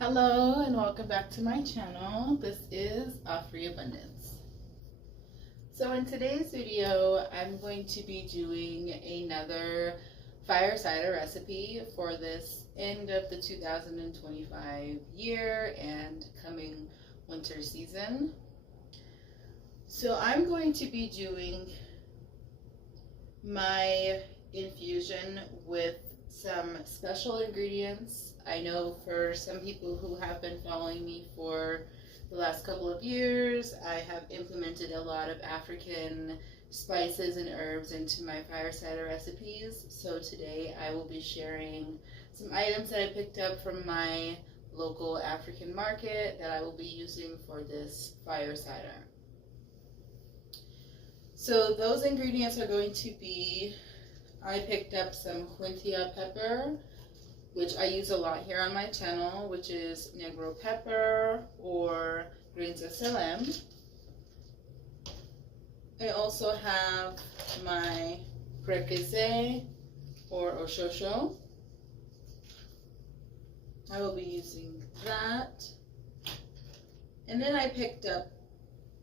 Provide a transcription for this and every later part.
Hello and welcome back to my channel. This is Free Abundance. So in today's video, I'm going to be doing another fire cider recipe for this end of the 2025 year and coming winter season. So I'm going to be doing my infusion with some special ingredients. I know for some people who have been following me for the last couple of years, I have implemented a lot of African spices and herbs into my fire cider recipes. So today I will be sharing some items that I picked up from my local African market that I will be using for this fire cider. So those ingredients are going to be, I picked up some hwentia pepper, which I use a lot here on my channel, which is negro pepper or grains of sɛlim. I also have my Prekɛsɛ or oshosho. I will be using that. And then I picked up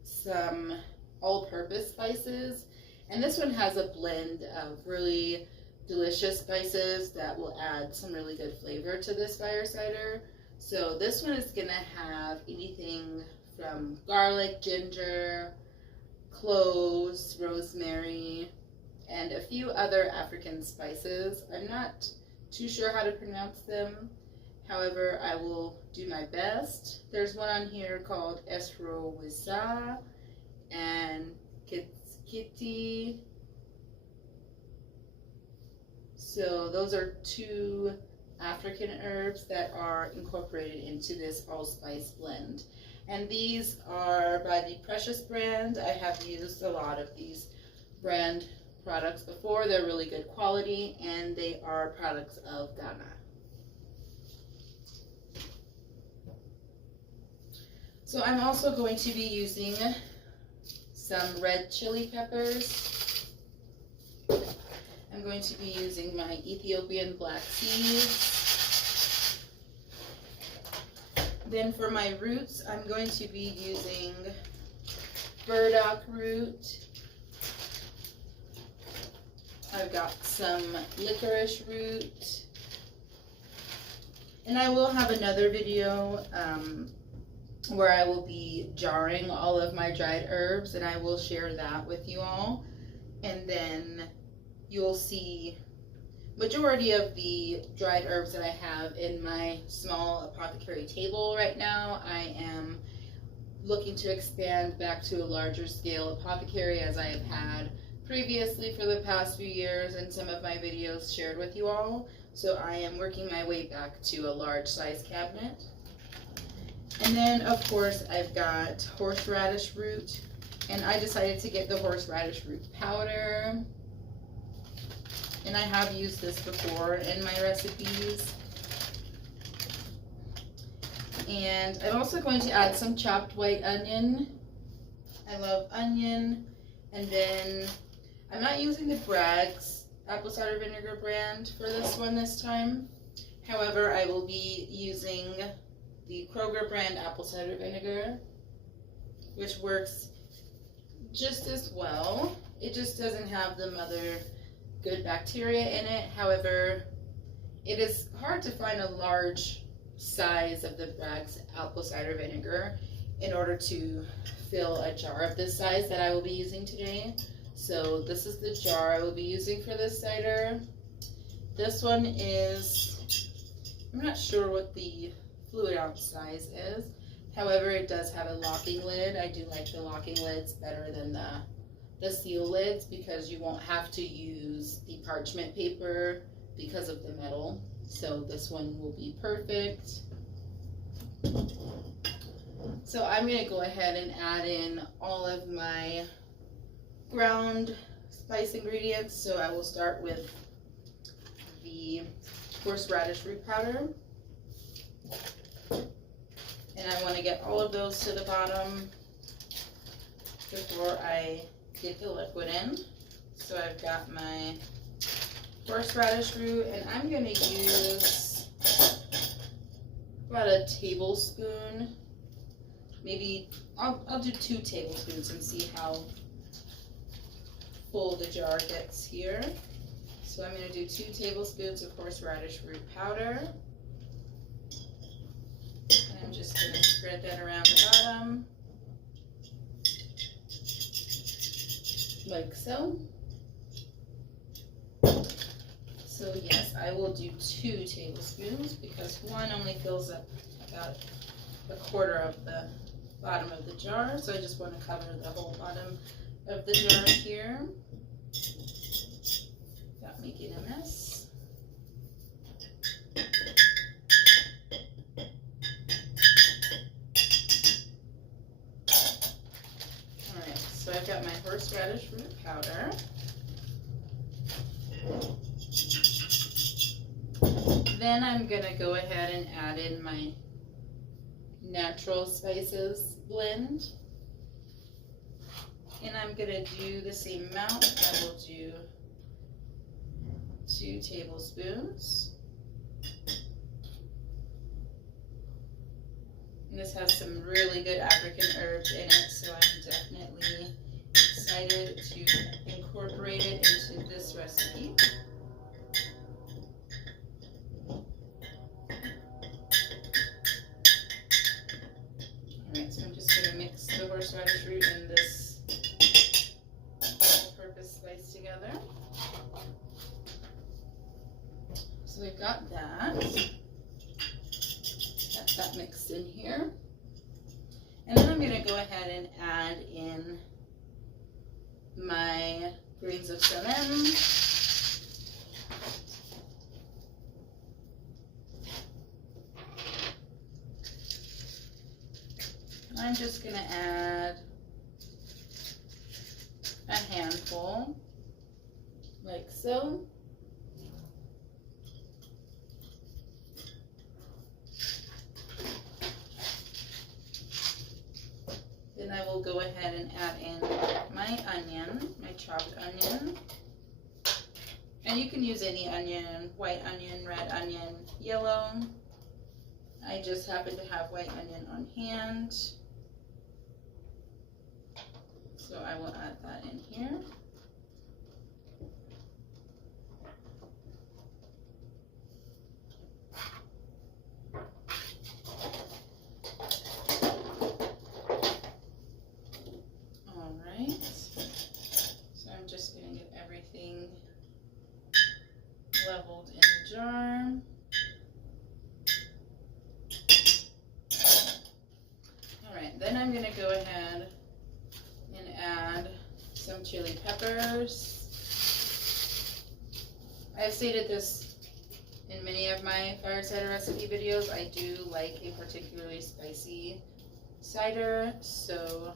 some all-purpose spices. And this one has a blend of really delicious spices that will add some really good flavor to this fire cider. So this one is gonna have anything from garlic, ginger, cloves, rosemary, and a few other African spices. I'm not too sure how to pronounce them. However, I will do my best. There's one on here called Eso Wisa and Nkitinkiti. So those are two African herbs that are incorporated into this Allspice Blend. And these are by the Precious brand. I have used a lot of these brand products before. They're really good quality and they are products of Ghana. So I'm also going to be using some red chili peppers. I'm going to be using my Ethiopian black seeds. Then for my roots, I'm going to be using burdock root. I've got some licorice root. And I will have another video where I will be jarring all of my dried herbs, and I will share that with you all. And then you'll see majority of the dried herbs that I have in my small apothecary table right now. I am looking to expand back to a larger scale apothecary as I have had previously for the past few years and some of my videos shared with you all. So I am working my way back to a large size cabinet. And then, of course, I've got horseradish root, and I decided to get the horseradish root powder. And I have used this before in my recipes. And I'm also going to add some chopped white onion. I love onion. And then I'm not using the Bragg's apple cider vinegar brand for this one this time. However, I will be using the Kroger brand apple cider vinegar, which works just as well. It just doesn't have the other good bacteria in it. However, it is hard to find a large size of the Bragg's apple cider vinegar in order to fill a jar of this size that I will be using today. So this is the jar I will be using for this cider. This one is, I'm not sure what the fluid ounce size is. However, it does have a locking lid. I do like the locking lids better than the seal lids because you won't have to use the parchment paper because of the metal. So this one will be perfect. So I'm going to go ahead and add in all of my ground spice ingredients. So I will start with the horseradish root powder. And I want to get all of those to the bottom before I get the liquid in. So I've got my horseradish root, and I'm going to use about a tablespoon. Maybe I'll do 2 tablespoons and see how full the jar gets here. So I'm going to do 2 tablespoons of horseradish root powder. And I'm just going to spread that around the bottom. Like so. So yes, I will do 2 tablespoons because 1 only fills up about 1/4 of the bottom of the jar. So I just want to cover the whole bottom of the jar here without making a mess. Alright, so I've got my horseradish root powder. Then I'm going to go ahead and add in my natural spices blend. And I'm going to do the same amount. I will do 2 tablespoons. And this has some really good African herbs in it, so I'm definitely excited to incorporate it into this recipe. Alright, so I'm just going to mix the horseradish root and this all-purpose spice together. So we've got that. Got that mixed in here. And then I'm going to go ahead and add in my grains of sɛlim. I'm just going to add a handful, like so. Then I will go ahead and add in my onion, my chopped onion. And you can use any onion, white onion, red onion, yellow. I just happen to have white onion on hand. So I will add that in here. All right. So I'm just going to get everything leveled in the jar. All right, then I'm going to go ahead and add some chili peppers. I've stated this in many of my fireside recipe videos. I do like a particularly spicy cider, so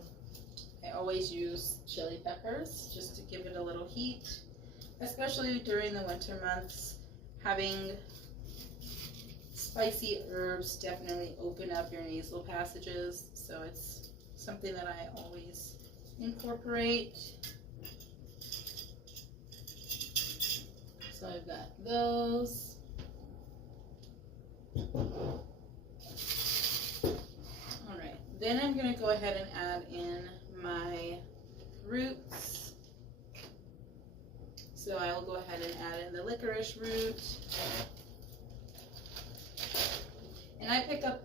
I always use chili peppers just to give it a little heat, especially during the winter months. Having spicy herbs definitely open up your nasal passages, so it's something that I always incorporate. So I've got those. Alright, then I'm going to go ahead and add in my roots. So I will go ahead and add in the licorice root. And I pick up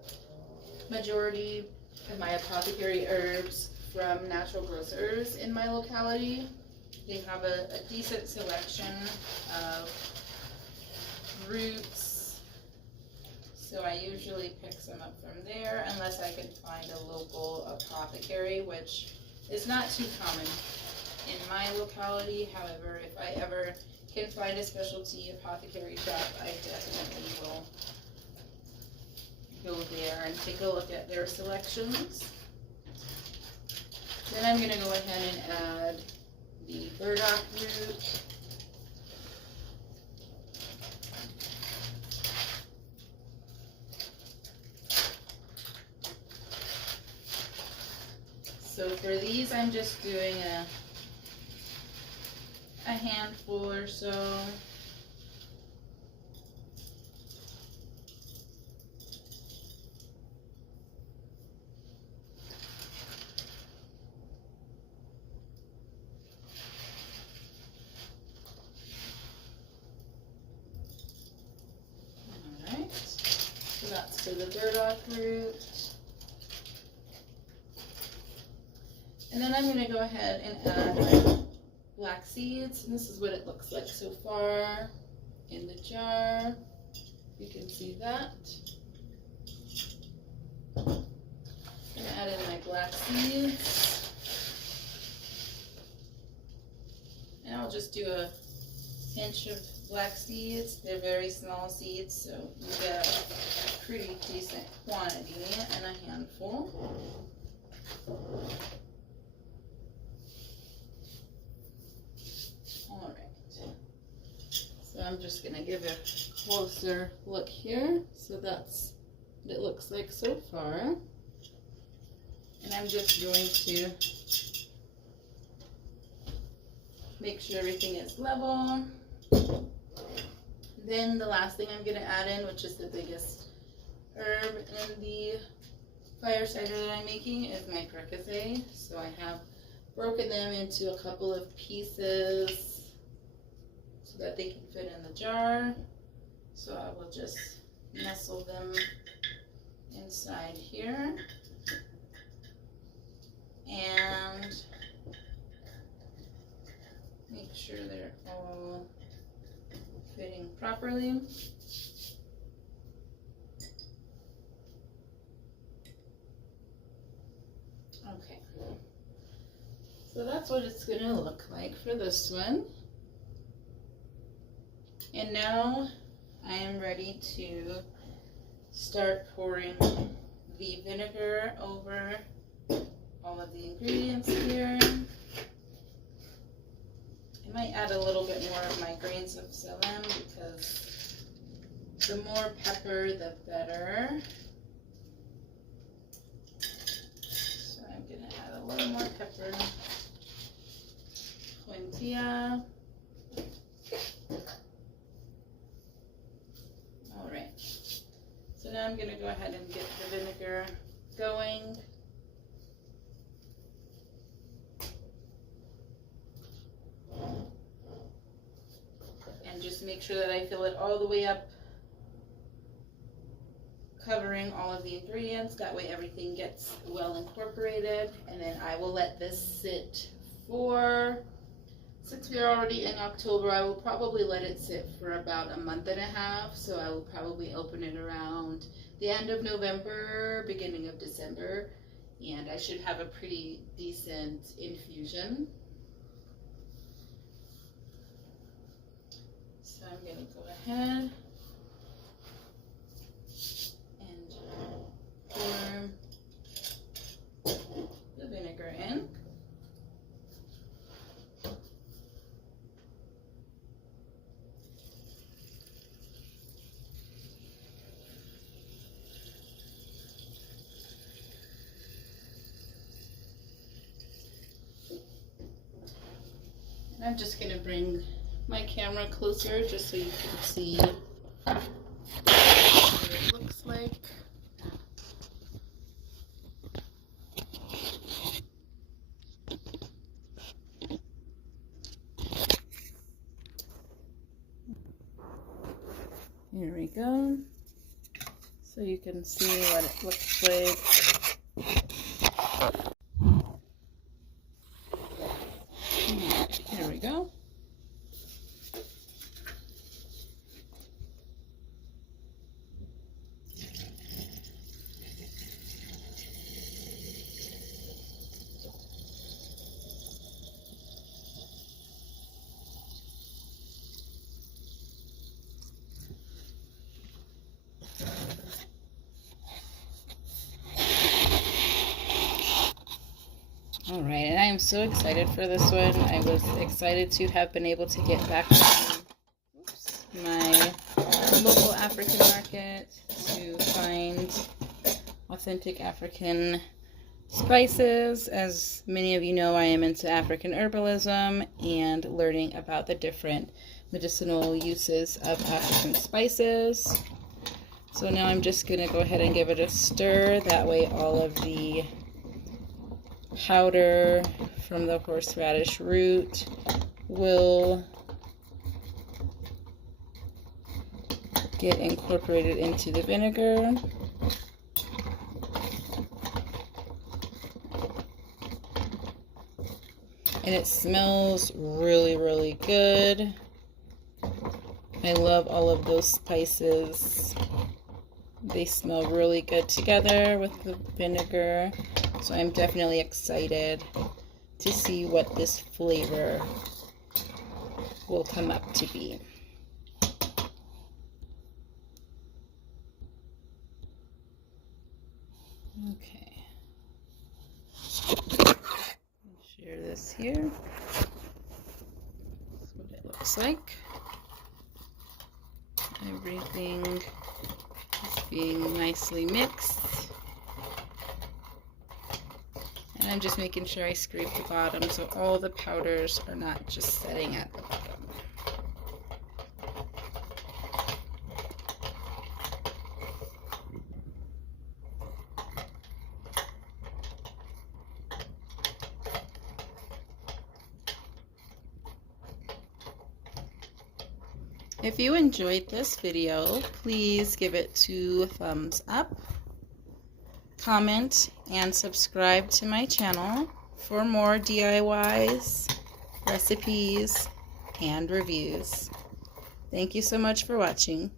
majority of my apothecary herbs from natural grocers in my locality. They have a decent selection of roots, so I usually pick some up from there unless I can find a local apothecary, which is not too common in my locality. However, if I ever can find a specialty apothecary shop, I definitely will go there and take a look at their selections. Then I'm going to go ahead and add the burdock root. So for these, I'm just doing a handful or so. Alright, so that's for the burdock root. And then I'm going to go ahead and add my black seeds. And this is what it looks like so far in the jar. You can see that. I'm going to add in my black seeds. And I'll just do a pinch of black seeds. They're very small seeds, so you get a pretty decent quantity and a handful. So I'm just going to give a closer look here. So that's what it looks like so far. And I'm just going to make sure everything is level. Then the last thing I'm going to add in, which is the biggest herb in the fire cider that I'm making, is my Prekɛsɛ. So I have broken them into a couple of pieces so that they can fit in the jar. So I will just nestle them inside here. And make sure they're all fitting properly. Okay, so that's what it's going to look like for this one. And now I am ready to start pouring the vinegar over all of the ingredients here. I might add a little bit more of my grains of sɛlim because the more pepper, the better. So I'm going to add a little more pepper. Hwentia. Alright. So now I'm going to go ahead and get the vinegar going. And just make sure that I fill it all the way up, covering all of the ingredients. That way everything gets well incorporated. And then I will let this sit for, since we're already in October, I will probably let it sit for about a month and a half. So I will probably open it around the end of November, beginning of December. And I should have a pretty decent infusion. So I'm going to go ahead and pour the vinegar in. And I'm just going to bring my camera closer just so you can see what it looks like. Here we go. So you can see what it looks like. Here we go. All right, and I am so excited for this one. I was excited to have been able to get back to my local African market to find authentic African spices. As many of you know, I am into African herbalism and learning about the different medicinal uses of African spices. So now I'm just going to go ahead and give it a stir. That way all of the powder from the horseradish root will get incorporated into the vinegar. And it smells really, really good. I love all of those spices. They smell really good together with the vinegar. So I'm definitely excited to see what this flavor will come up to be. Okay. Share this here. That's what it looks like. Everything is being nicely mixed. And I'm just making sure I scrape the bottom so all the powders are not just setting at the bottom. If you enjoyed this video, please give it 2 thumbs up, comment, and subscribe to my channel for more DIYs, recipes, and reviews. Thank you so much for watching.